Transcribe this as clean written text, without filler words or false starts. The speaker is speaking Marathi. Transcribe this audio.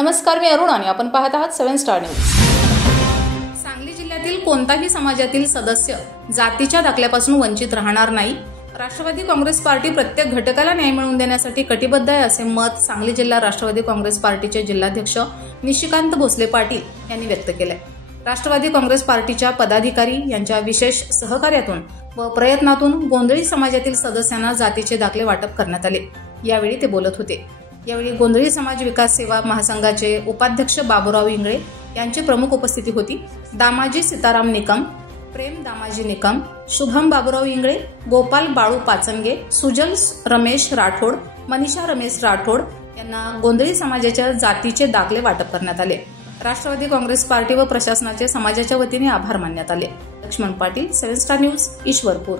नमस्कार, मी अरुण आणि आपण पाहत आहात 7 स्टार न्यूज। सांगली जिल्ह्यातील कोणताही समाजातील सदस्य जातीच्या दाखल्यापासून वंचित राहणार नाही। राष्ट्रवादी काँग्रेस पार्टी प्रत्येक घटकाला न्याय मिळवून देण्यासाठी कटिबद्ध आहे, असे मत सांगली जिल्हा राष्ट्रवादी काँग्रेस पार्टीचे जिल्हाध्यक्ष निशिकांत भोसले पाटील यांनी व्यक्त केले। राष्ट्रवादी काँग्रेस पार्टीच्या पदाधिकारी यांच्या विशेष सहकार्यातून व प्रयत्नातून गोंधळी समाजातील सदस्यांना जातीचे दाखले वाटप करण्यात आले। यावेळी ते बोलत होते। यावेळी गोंधळी समाज विकास सेवा महासंघाचे उपाध्यक्ष बाबूराव इंगळे यांची प्रमुख उपस्थिती होती। दामाजी सीताराम निकम, प्रेम दामाजी निकम, शुभम बाबूराव इंगळे, गोपाल बाळू पाचंगे, सुजल रमेश राठोड, मनीषा रमेश राठोड यांना गोंधळी समाजाच्या जातीचे दाखले वाटप करण्यात आले। राष्ट्रवादी काँग्रेस पार्टी व प्रशासनाचे समाजाच्या वतीने आभार मानण्यात आले। Laxman Patil, 7 Star News, Ishwarpur.